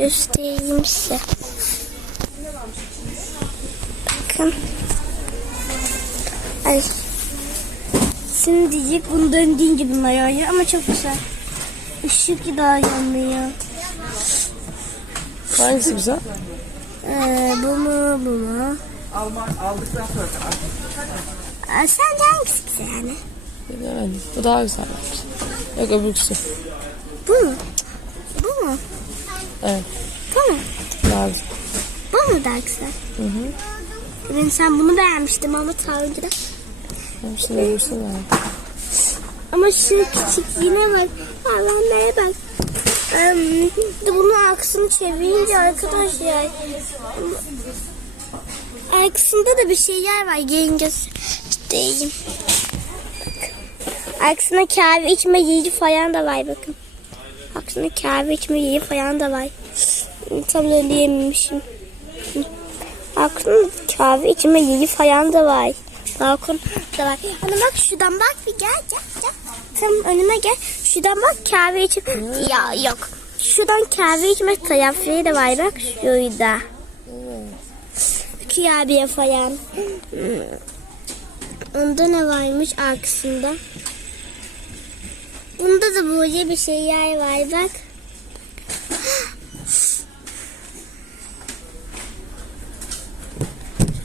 göstereyim size. Bakın. Ay. Şimdi diyecek bunu döndüğünce bunlar yanıyor ama çok güzel. Işık daha yanmıyor. Hangisi güzel? Ee, bu mu bu mu? Alman aldıktan sonra Aa, sence hangisi güzel yani? Bilemedim. Bu daha güzel. Yok öbürküsü. Bu mu? Bu mu? Evet. Bu mu? Güzel. Bu mu daha güzel? Hı hı. Ben sen bunu beğenmiştim ama daha önceden. Hepsi de öbürsü var. Ama şu küçük yine var. Hayvanlara bak. Um, bunun aksını çevirince arkadaşlar. Arkasında da bir şeyler var. Gelin göstereyim. Bak. Aksında kahve içme yeri falan da var bakın. Aksında kahve içme yeri falan da var. Tam söyleyememişim. Aklımda kahve içme yeri falan da var. Balkon da var. Ana bak şuradan bak bir gel gel gel. Tam önüme gel. Şuradan bak kahve içme. Ya yok. Şuradan kahve içme tarafları da var bak şurada. Kurabiye falan. Hmm. Onda ne varmış arkasında? Bunda da böyle bir şeyler var bak.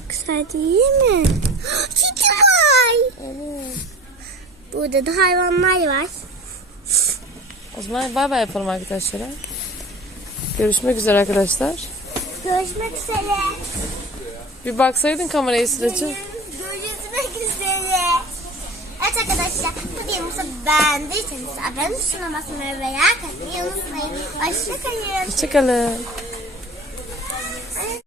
Güzel değil mi? Kedi var. Evet. Burada da hayvanlar var. O zaman bay bay yapalım arkadaşlara. Görüşmek üzere arkadaşlar. Görüşmek üzere. Bir baksaydın kameraya Sıla'cığım. Arkadaşlar bu videomuzu beğendiyseniz abone olmayı, beğenmeyi unutmayın. Hoşçakalın. Hoşçakalın.